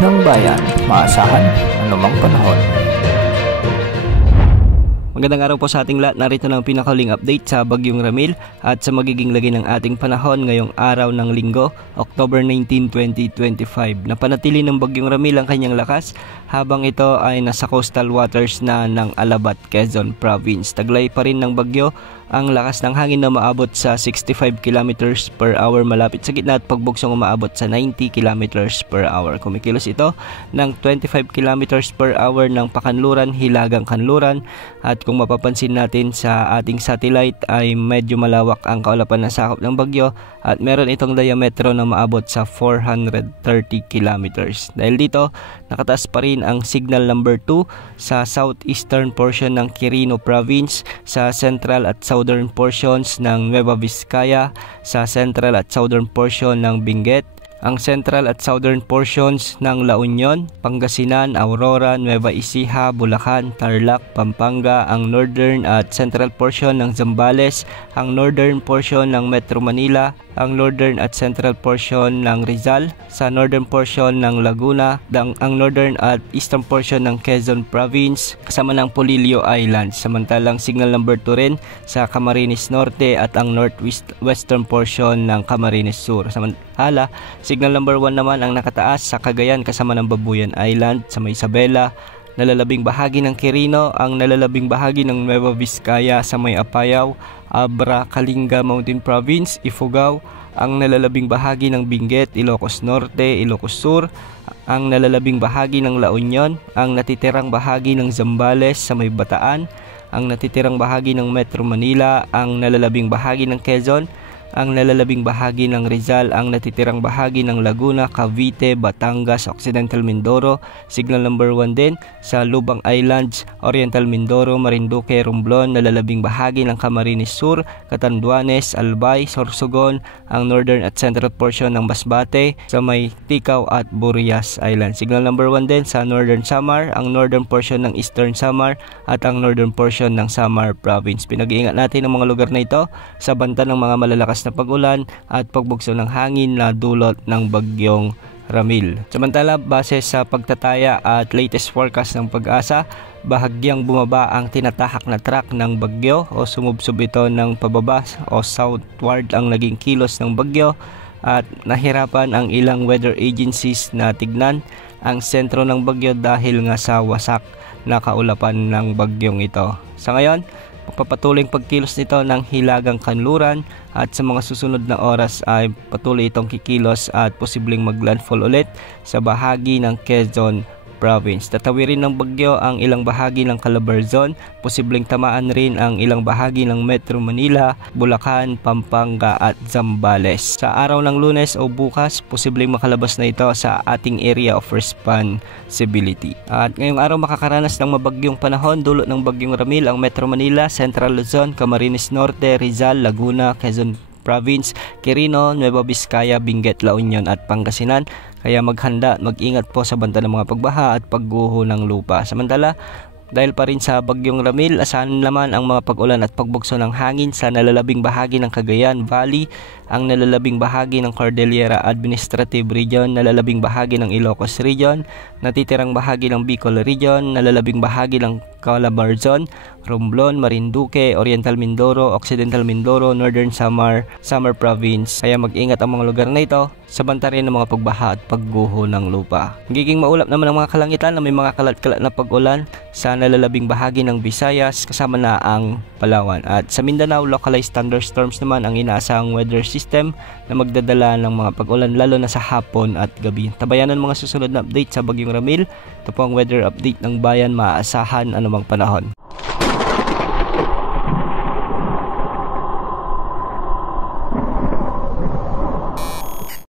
ng bayan, maasahan anumang panahon. Magandang araw po sa ating lahat. Narito na ang pinakahuling update sa Bagyong Ramil at sa magiging lagay ng ating panahon ngayong araw ng Linggo, October 19, 2025. Napanatili ng Bagyong Ramil ang kanyang lakas habang ito ay nasa coastal waters na ng Alabat, Quezon Province. Taglay pa rin ng bagyo ang lakas ng hangin na maabot sa 65 km per hour malapit sa gitna at pagbuksong umaabot sa 90 km per hour. Kumikilos ito ng 25 km per hour ng Pakanluran, Hilagang Kanluran, at kung mapapansin natin sa ating satellite ay medyo malawak ang kaulapan na sakop ng bagyo at meron itong diametro na maabot sa 430 km. Dahil dito, nakataas pa rin ang signal number 2 sa southeastern portion ng Quirino Province, sa central at southern portions ng Nueva Vizcaya, sa central at southern portion ng Benguet, ang central at southern portions ng La Union, Pangasinan, Aurora, Nueva Ecija, Bulacan, Tarlac, Pampanga, ang northern at central portion ng Zambales, ang northern portion ng Metro Manila, ang northern at central portion ng Rizal, sa northern portion ng Laguna, ang northern at eastern portion ng Quezon Province, kasama ng Polillo Islands. Samantalang signal number 2 rin sa Camarines Norte at ang northwestern portion ng Camarines Sur. Samantala, signal number 1 naman ang nakataas sa Cagayan kasama ng Babuyan Island, sa may Isabela, nalalabing bahagi ng Quirino, ang nalalabing bahagi ng Nueva Vizcaya sa may Apayao, Abra, Kalinga, Mountain Province, Ifugao, ang nalalabing bahagi ng Benguet, Ilocos Norte, Ilocos Sur, ang nalalabing bahagi ng La Union, ang natitirang bahagi ng Zambales sa may Bataan, ang natitirang bahagi ng Metro Manila, ang nalalabing bahagi ng Quezon, ang nalalabing bahagi ng Rizal, ang natitirang bahagi ng Laguna, Cavite, Batangas, Occidental Mindoro, signal number 1 din sa Lubang Islands, Oriental Mindoro, Marinduque, Romblon, nalalabing bahagi ng Camarines Sur, Catanduanes, Albay, Sorsogon, ang northern at central portion ng Masbate, sa may Ticao at Burias Island. Signal number 1 din sa Northern Samar, ang northern portion ng Eastern Samar at ang northern portion ng Samar Province. Pinag-iingat natin ang mga lugar na ito sa banta ng mga malalakas na pag-ulan at pagbugso ng hangin na dulot ng Bagyong Ramil. Samantala, base sa pagtataya at latest forecast ng Pag-asa, bahagyang bumaba ang tinatahak na track ng bagyo o sumubsob ito ng pababa o southward ang naging kilos ng bagyo at nahirapan ang ilang weather agencies na tignan ang sentro ng bagyo dahil nga sa wasak na kaulapan ng bagyong ito. Sa ngayon, magpapatuloy ang pagkilos nito ng Hilagang Kanluran at sa mga susunod na oras ay patuloy itong kikilos at posibleng maglandfall ulit sa bahagi ng Quezon Province. Tatawirin ng bagyo ang ilang bahagi ng Calabarzon, posibleng tamaan rin ang ilang bahagi ng Metro Manila, Bulacan, Pampanga at Zambales. Sa araw ng Lunes o bukas, posibleng makalabas na ito sa ating area of responsibility. At ngayong araw makakaranas ng mabagyong panahon dulot ng Bagyong Ramil ang Metro Manila, Central Luzon, Camarines Norte, Rizal, Laguna, Quezon Province, Quirino, Nueva Vizcaya, Benguet, La Union at Pangasinan. Kaya maghanda, mag-ingat po sa banta ng mga pagbaha at pagguho ng lupa. Samantala, dahil pa rin sa Bagyong Ramil, asahan naman ang mga pag-ulan at pagbugso ng hangin sa nalalabing bahagi ng Cagayan Valley, ang nalalabing bahagi ng Cordillera Administrative Region, nalalabing bahagi ng Ilocos Region, natitirang bahagi ng Bicol Region, nalalabing bahagi ng Calabarzon, Romblon, Marinduque, Oriental Mindoro, Occidental Mindoro, Northern Samar Province. Kaya mag-ingat ang mga lugar na ito sa banta rin ng mga pagbaha at pagguho ng lupa. Nagiging maulap naman ang mga kalangitan na may mga kalat-kalat na pag-ulan sa nalalabing bahagi ng Visayas kasama na ang Palawan. At sa Mindanao, localized thunderstorms naman ang inaasahang weather system na magdadala ng mga pag-ulan lalo na sa hapon at gabi. Tabayan ang mga susunod na update sa Bagyong Ramil. Ito po ang weather update ng bayan, maaasahan anumang panahon.